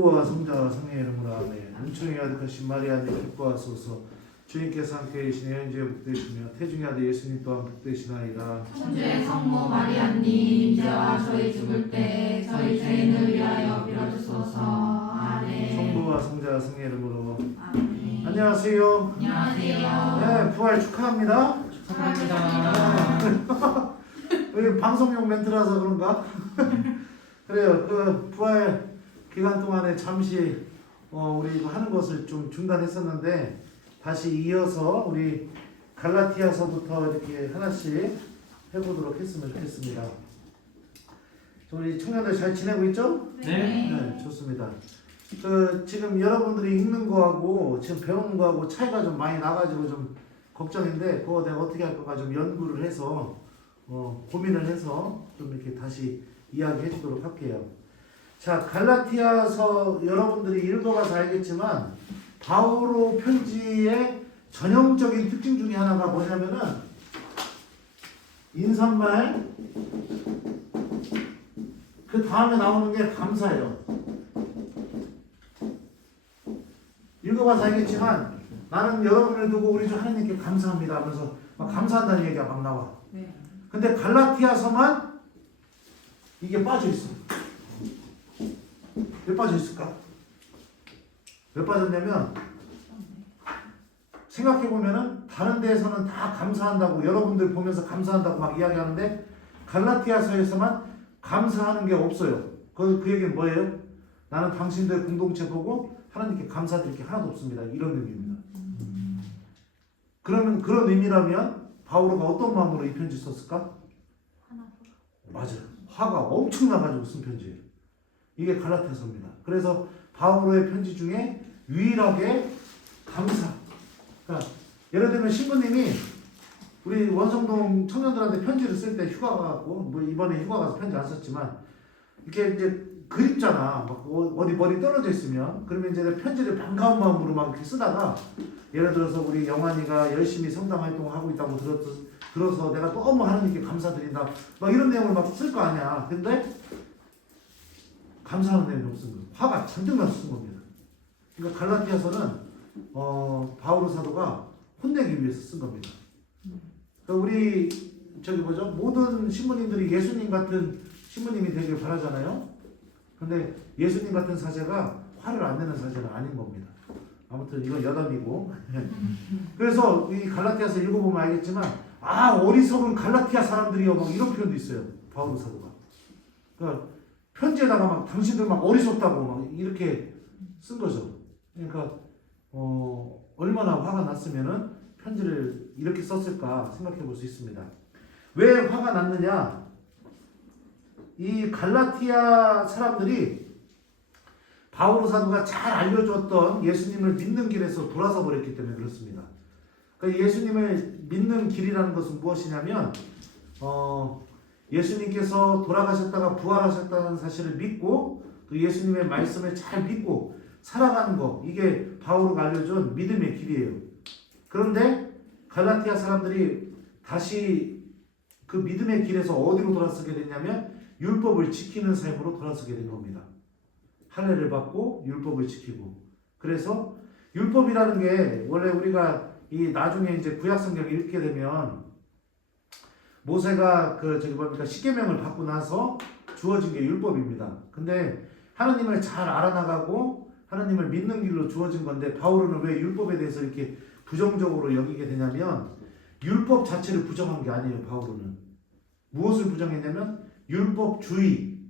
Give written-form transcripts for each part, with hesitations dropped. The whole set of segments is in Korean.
와 성자와 성령의 이름으로 아멘. 은총이 가득하신 마리아님 기뻐하소서. 주님께서 함께 계시니 현재 복되시며 태중의 아들 예수님 또한 복되시나이다. 천주의 성모 마리아님 이제와 저희 죽을 때 저희 죄인을 위하여 빌어주소서. 아멘. 성부와 성자와 성령의 이름으로 아멘. 안녕하세요. 안녕하세요. 네, 부활 축하합니다. 축하합니다. 여기 방송용 멘트라서 그런가? 그래요. 그 부활 기간 동안에 잠시 우리 이거 하는 것을 좀 중단했었는데 다시 이어서 우리 갈라티아서부터 이렇게 하나씩 해보도록 했으면 좋겠습니다. 우리 청년들 잘 지내고 있죠? 네. 네, 좋습니다. 그 지금 여러분들이 읽는 거하고 지금 배우는 거하고 차이가 좀 많이 나가지고 좀 걱정인데 그거 내가 어떻게 할 거가 좀 연구를 해서 고민을 해서 좀 이렇게 다시 이야기해 주도록 할게요. 자, 갈라티아서 여러분들이 읽어봐서 알겠지만 바오로 편지의 전형적인 특징 중에 하나가 뭐냐면은 인사말 그 다음에 나오는 게 감사예요. 읽어봐서 알겠지만 나는 여러분을 두고 우리 주 하나님께 감사합니다 하면서 막 감사한다는 얘기가 막 나와. 근데 갈라티아서만 이게 빠져있어. 왜 빠져있을까? 왜 빠졌냐면 생각해보면은 다른 데에서는 다 감사한다고 여러분들 보면서 감사한다고 막 이야기하는데 갈라티아서에서만 감사하는 게 없어요. 그 얘기는 뭐예요? 나는 당신들 공동체 보고 하나님께 감사드릴 게 하나도 없습니다. 이런 의미입니다. 그러면 그런 의미라면 바오로가 어떤 마음으로 이 편지 썼을까? 맞아요. 화가 엄청나가지고 쓴 편지예요. 이게 갈라티아서입니다. 그래서 바오로의 편지 중에 유일하게 감사. 그러니까 예를 들면 신부님이 우리 원성동 청년들한테 편지를 쓸 때 휴가 가고 뭐 이번에 휴가 가서 편지 안 썼지만 이렇게 이제 그립잖아. 막 어디 머리 떨어져 있으면 그러면 이제 편지를 반가운 마음으로 막 이렇게 쓰다가 예를 들어서 우리 영환이가 열심히 성당 활동을 하고 있다고 들어서 내가 너무 하나님께 감사드린다. 막 이런 내용을 막 쓸 거 아니야. 근데 감사하는 내용이 없은 거예요. 화가 잔뜩 나서 쓴 겁니다. 그러니까 갈라티아서는 바오로 사도가 혼내기 위해서 쓴 겁니다. 그러니까 우리 모든 신부님들이 예수님 같은 신부님이 되길 바라잖아요. 근데 예수님 같은 사제가 화를 안 내는 사제는 아닌 겁니다. 아무튼 이건 여담이고. 그래서 이 갈라티아서 읽어보면 알겠지만 어리석은 갈라티아 사람들이요 막 이런 표현도 있어요. 바오로 사도가. 그러니까 편지에다가 막 당신들 막 어리석다고 막 이렇게 쓴 거죠. 그러니까 얼마나 화가 났으면은 편지를 이렇게 썼을까 생각해 볼 수 있습니다. 왜 화가 났느냐? 이 갈라티아 사람들이 바오로 사도가 잘 알려줬던 예수님을 믿는 길에서 돌아서 버렸기 때문에 그렇습니다. 그러니까 예수님을 믿는 길이라는 것은 무엇이냐면 예수님께서 돌아가셨다가 부활하셨다는 사실을 믿고 또 예수님의 말씀을 잘 믿고 살아가는 거, 이게 바오로가 알려준 믿음의 길이에요. 그런데 갈라티아 사람들이 다시 그 믿음의 길에서 어디로 돌아서게 됐냐면 율법을 지키는 삶으로 돌아서게 된 겁니다. 할례를 받고 율법을 지키고. 그래서 율법이라는 게 원래 우리가 이 나중에 이제 구약성경을 읽게 되면 모세가 십계명을 받고 나서 주어진 게 율법입니다. 근데 하나님을 잘 알아나가고 하나님을 믿는 길로 주어진 건데 바오로는 왜 율법에 대해서 이렇게 부정적으로 여기게 되냐면 율법 자체를 부정한 게 아니에요. 바오로는 무엇을 부정했냐면 율법주의를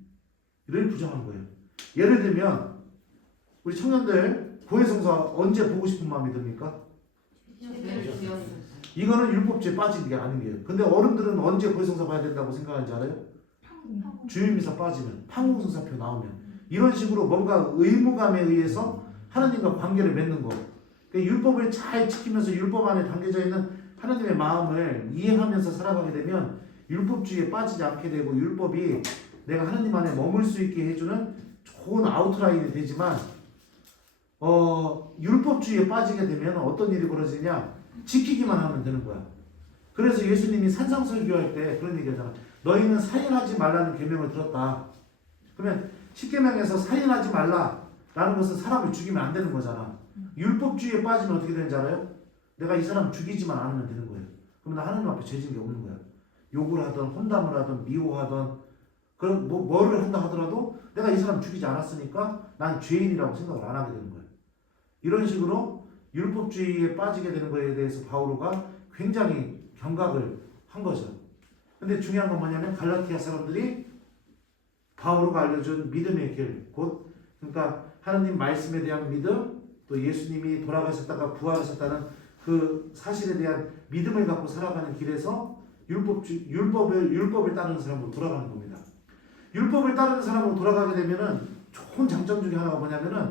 부정한 거예요. 예를 들면 우리 청년들 고해성사 언제 보고 싶은 마음이 듭니까? 이거는 율법주의에 빠진 게 아니에요. 근데 어른들은 언제 고해성사 봐야 된다고 생각하는지 알아요? 주일미사 빠지면, 판공성사표 나오면, 이런 식으로 뭔가 의무감에 의해서 하나님과 관계를 맺는 거. 그러니까 율법을 잘 지키면서 율법 안에 담겨져 있는 하나님의 마음을 이해하면서 살아가게 되면 율법주의에 빠지지 않게 되고 율법이 내가 하나님 안에 머물 수 있게 해주는 좋은 아웃라인이 되지만 율법주의에 빠지게 되면 어떤 일이 벌어지냐? 지키기만 하면 되는 거야. 그래서 예수님이 산상설교할 때 그런 얘기하잖아. 너희는 살인하지 말라는 계명을 들었다. 그러면 10계명에서 살인하지 말라. 라는 것은 사람을 죽이면 안 되는 거잖아. 율법주의에 빠지면 어떻게 되는지 알아요? 내가 이 사람 죽이지만 않으면 되는 거예요. 그럼 나 하나님 앞에 죄진 게 없는 거야. 욕을 하든 혼담을 하든 미워하든 그런 뭐를 한다 하더라도 내가 이 사람 죽이지 않았으니까 난 죄인이라고 생각을 안 하게 되는 거예요. 이런 식으로 율법주의에 빠지게 되는 거에 대해서 바오로가 굉장히 경각을 한 거죠. 근데 중요한 건 뭐냐면 갈라티아 사람들이 바오로가 알려준 믿음의 길, 곧 그러니까 하나님 말씀에 대한 믿음, 또 예수님이 돌아가셨다가 부활하셨다는 그 사실에 대한 믿음을 갖고 살아가는 길에서 율법을 따르는 사람으로 돌아가는 겁니다. 율법을 따르는 사람으로 돌아가게 되면은 좋은 장점 중에 하나가 뭐냐면은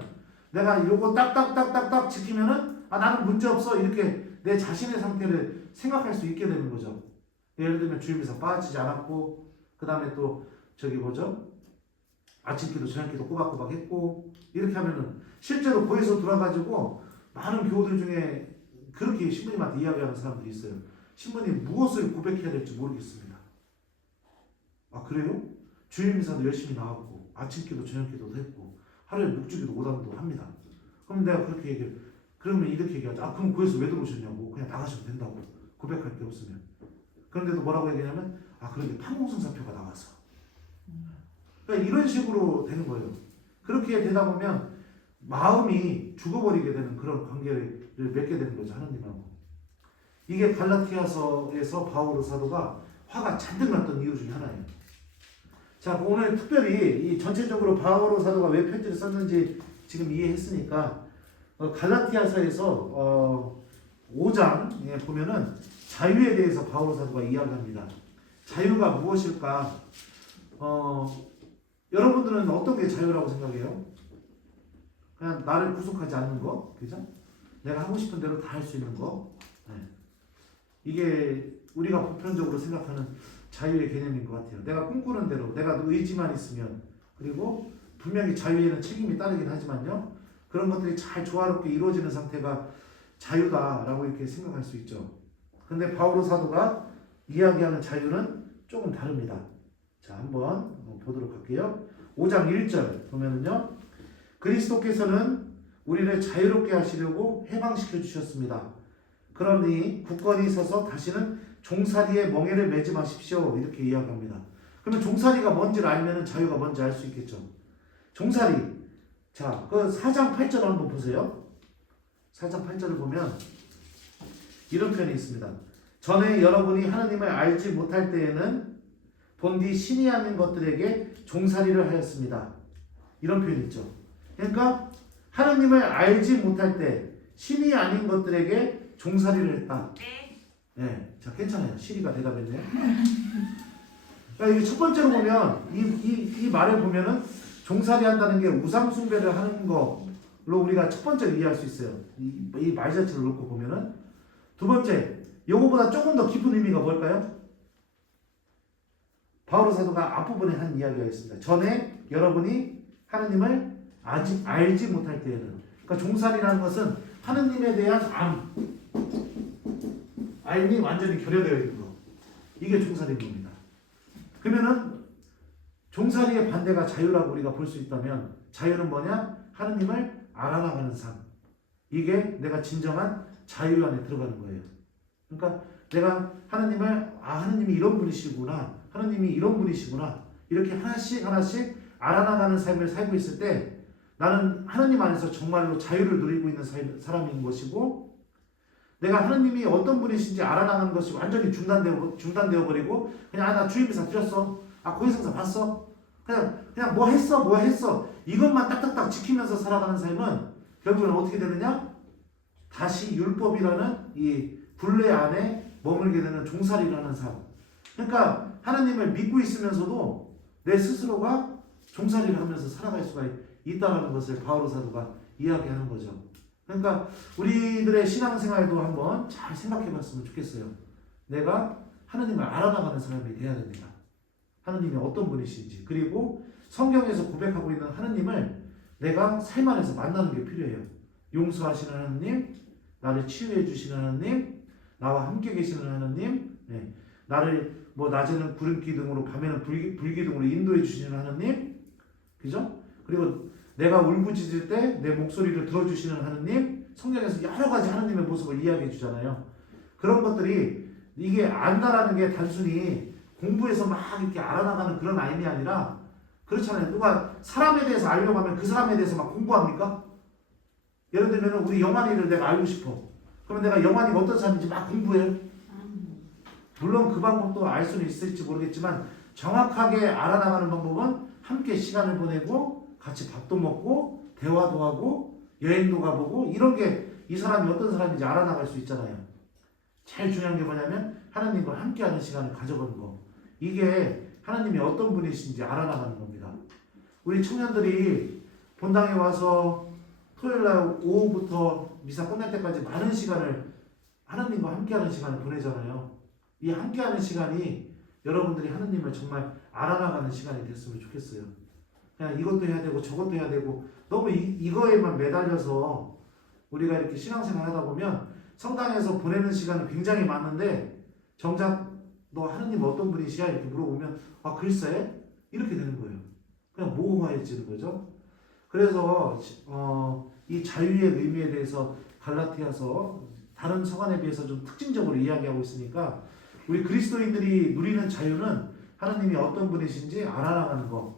내가 요거 딱딱딱딱딱 지키면은 나는 문제 없어 이렇게 내 자신의 상태를 생각할 수 있게 되는 거죠. 예를 들면 주일미사 빠지지 않았고 그 다음에 또 아침기도 저녁기도 꼬박꼬박 했고 이렇게 하면은 실제로 거기서 돌아가지고 많은 교우들 중에 그렇게 신부님한테 이야기하는 사람들이 있어요. 신부님 무엇을 고백해야 될지 모르겠습니다. 아 그래요? 주일미사도 열심히 나왔고 아침기도 저녁기도도 했고 하루에 6주기도 5단도 합니다. 그럼 내가 그렇게 얘기해. 그러면 이렇게 얘기하죠. 그럼 거기서 왜 들어오셨냐고. 그냥 나가시면 된다고. 고백할 게 없으면. 그런데도 뭐라고 얘기하냐면 그런데 판공승사표가 나와서. 그러니까 이런 식으로 되는 거예요. 그렇게 되다 보면 마음이 죽어버리게 되는 그런 관계를 맺게 되는 거죠. 하나님하고. 이게 갈라티아서에서 바오로 사도가 화가 잔뜩 났던 이유 중에 하나예요. 자, 오늘 특별히 이 전체적으로 바오로 사도가 왜 편지를 썼는지 지금 이해했으니까 갈라티아서에서 5장에 보면은 자유에 대해서 바오로 사도가 이야기합니다. 자유가 무엇일까? 여러분들은 어떤 게 자유라고 생각해요? 그냥 나를 구속하지 않는 거, 그죠? 내가 하고 싶은 대로 다 할 수 있는 거. 네. 이게 우리가 보편적으로 생각하는 자유의 개념인 것 같아요. 내가 꿈꾸는 대로, 내가 의지만 있으면, 그리고 분명히 자유에는 책임이 따르긴 하지만요. 그런 것들이 잘 조화롭게 이루어지는 상태가 자유다라고 이렇게 생각할 수 있죠. 근데 바오로 사도가 이야기하는 자유는 조금 다릅니다. 자, 한번 보도록 할게요. 5장 1절 보면은요. 그리스도께서는 우리를 자유롭게 하시려고 해방시켜 주셨습니다. 그러니 굳건히 서서 다시는 종살이의 멍에를 매지 마십시오. 이렇게 이야기합니다. 그러면 종살이가 뭔지를 알면은 자유가 뭔지 알 수 있겠죠. 종살이. 자, 그 4장 8절 한번 보세요. 4장 8절을 보면 이런 표현이 있습니다. 전에 여러분이 하나님을 알지 못할 때에는 본디 신이 아닌 것들에게 종살이를 하였습니다. 이런 표현이 있죠. 그러니까 하나님을 알지 못할 때 신이 아닌 것들에게 종살이를 했다. 네, 자 괜찮아요. 시리가 대답했네요. 그러니까 이게 첫 번째로 보면 이 말을 보면은 종살이 한다는 게 우상 숭배를 하는 걸로 우리가 첫 번째로 이해할 수 있어요. 이 말 자체를 놓고 보면은 두 번째, 요거보다 조금 더 깊은 의미가 뭘까요? 바오로 사도가 앞부분에 한 이야기가 있습니다. 전에 여러분이 하나님을 아직 알지 못할 때에는, 그러니까 종살이라는 것은 하나님에 대한 알미 완전히 결여되어 있는 거. 이게 종살인 겁니다. 그러면은 종살이의 반대가 자유라고 우리가 볼 수 있다면 자유는 뭐냐? 하나님을 알아나가는 삶. 이게 내가 진정한 자유 안에 들어가는 거예요. 그러니까 내가 하나님을 하나님이 이런 분이시구나. 하나님이 이런 분이시구나. 이렇게 하나씩 알아나가는 삶을 살고 있을 때 나는 하나님 안에서 정말로 자유를 누리고 있는 사람인 것이고 내가 하나님이 어떤 분이신지 알아나가는 것이 완전히 중단되어 버리고 그냥 나 주일미사 드렸어. 고해성사 봤어. 그냥 뭐 했어. 이것만 딱딱딱 지키면서 살아가는 삶은 결국은 어떻게 되느냐? 다시 율법이라는 이 굴레 안에 머물게 되는 종살이라는 삶. 그러니까 하나님을 믿고 있으면서도 내 스스로가 종살이를 하면서 살아갈 수가 있다는 것을 바오로 사도가 이야기하는 거죠. 그러니까 우리들의 신앙생활도 한번 잘 생각해 봤으면 좋겠어요. 내가 하나님을 알아나가는 사람이 되어야 됩니다. 하나님이 어떤 분이신지, 그리고 성경에서 고백하고 있는 하나님을 내가 삶 안에서 만나는 게 필요해요. 용서하시는 하나님, 나를 치유해 주시는 하나님, 나와 함께 계시는 하나님, 나를 낮에는 구름 기둥으로 밤에는 불 기둥으로 인도해 주시는 하나님, 그죠? 그리고 내가 울부짖을 때 내 목소리를 들어주시는 하느님, 성경에서 여러 가지 하느님의 모습을 이야기해 주잖아요. 그런 것들이 이게 안다라는 게 단순히 공부해서 막 이렇게 알아나가는 그런 의미 아니라 그렇잖아요. 누가 사람에 대해서 알려고 하면 그 사람에 대해서 막 공부합니까? 예를 들면 우리 영환이를 내가 알고 싶어. 그러면 내가 영환이가 어떤 사람인지 막 공부해요. 물론 그 방법도 알 수는 있을지 모르겠지만 정확하게 알아나가는 방법은 함께 시간을 보내고 같이 밥도 먹고 대화도 하고 여행도 가보고 이런 게 이 사람이 어떤 사람인지 알아나갈 수 있잖아요. 제일 중요한 게 뭐냐면 하나님과 함께하는 시간을 가져보는 거. 이게 하나님이 어떤 분이신지 알아나가는 겁니다. 우리 청년들이 본당에 와서 토요일날 오후부터 미사 끝날 때까지 많은 시간을 하나님과 함께하는 시간을 보내잖아요. 이 함께하는 시간이 여러분들이 하나님을 정말 알아나가는 시간이 됐으면 좋겠어요. 그냥 이것도 해야 되고 저것도 해야 되고 너무 이거에만 매달려서 우리가 이렇게 신앙생활 하다 보면 성당에서 보내는 시간은 굉장히 많은데 정작 너 하나님 어떤 분이시야? 이렇게 물어보면 아 글쎄? 이렇게 되는 거예요. 그냥 모호해지는 거죠. 그래서 이 자유의 의미에 대해서 갈라티아서 다른 서간에 비해서 좀 특징적으로 이야기하고 있으니까 우리 그리스도인들이 누리는 자유는 하나님이 어떤 분이신지 알아나가는 거.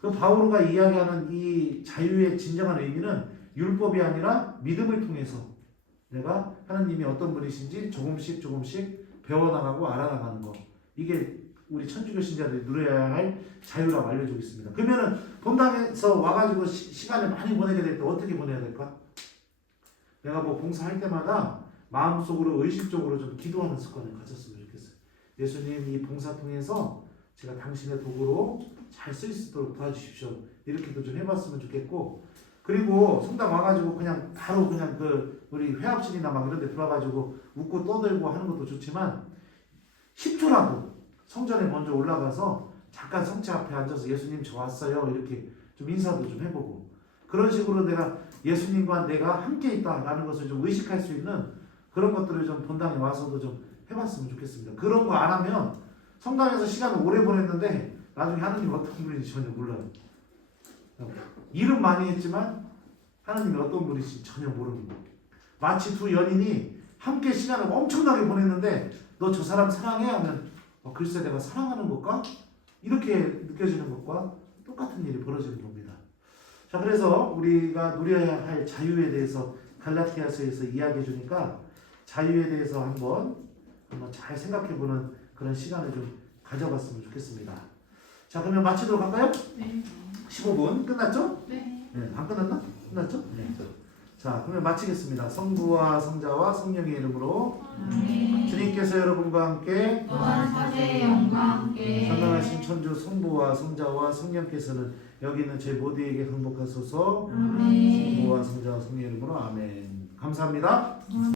그 바오로가 이야기하는 이 자유의 진정한 의미는 율법이 아니라 믿음을 통해서 내가 하나님이 어떤 분이신지 조금씩 배워나가고 알아나가는 거. 이게 우리 천주교 신자들이 누려야 할 자유라고 알려주고 있습니다. 그러면은 본당에서 와가지고 시간을 많이 보내게 될 때 어떻게 보내야 될까? 내가 뭐 봉사할 때마다 마음속으로 의식적으로 좀 기도하는 습관을 가졌으면 좋겠어요. 예수님 이 봉사 통해서 제가 당신의 도구로 잘 쓸 수 있도록 도와주십시오. 이렇게도 좀 해봤으면 좋겠고 그리고 성당 와가지고 그냥 바로 그냥 그 우리 회합실이나 막 이런 데 들어가가지고 웃고 떠들고 하는 것도 좋지만 10초라도 성전에 먼저 올라가서 잠깐 성체 앞에 앉아서 예수님 저 왔어요 이렇게 좀 인사도 좀 해보고 그런 식으로 내가 예수님과 내가 함께 있다라는 것을 좀 의식할 수 있는 그런 것들을 좀 본당에 와서도 좀 해봤으면 좋겠습니다. 그런 거 안 하면 성당에서 시간을 오래 보냈는데 나중에 하나님 어떤 분인지 전혀 몰라요. 일은 많이 했지만 하나님이 어떤 분이신지 전혀 모르는 거예요. 마치 두 연인이 함께 시간을 엄청나게 보냈는데 너 저 사람 사랑해? 하면 글쎄 내가 사랑하는 것과 이렇게 느껴지는 것과 똑같은 일이 벌어지는 겁니다. 자 그래서 우리가 누려야 할 자유에 대해서 갈라티아서에서 이야기해 주니까 자유에 대해서 한번 잘 생각해보는 그런 시간을 좀 가져봤으면 좋겠습니다. 자 그러면 마치도록 할까요? 네. 15분 끝났죠? 네. 네, 안 끝났나? 끝났죠? 네. 자 그러면 마치겠습니다. 성부와 성자와 성령의 이름으로 아멘. 주님께서 여러분과 함께 또한 사제의 영과 함께 전능하신 천주 성부와 성자와 성령께서는 여기 있는 제 모두에게 행복하소서. 아멘. 성부와 성자와 성령의 이름으로 아멘. 감사합니다.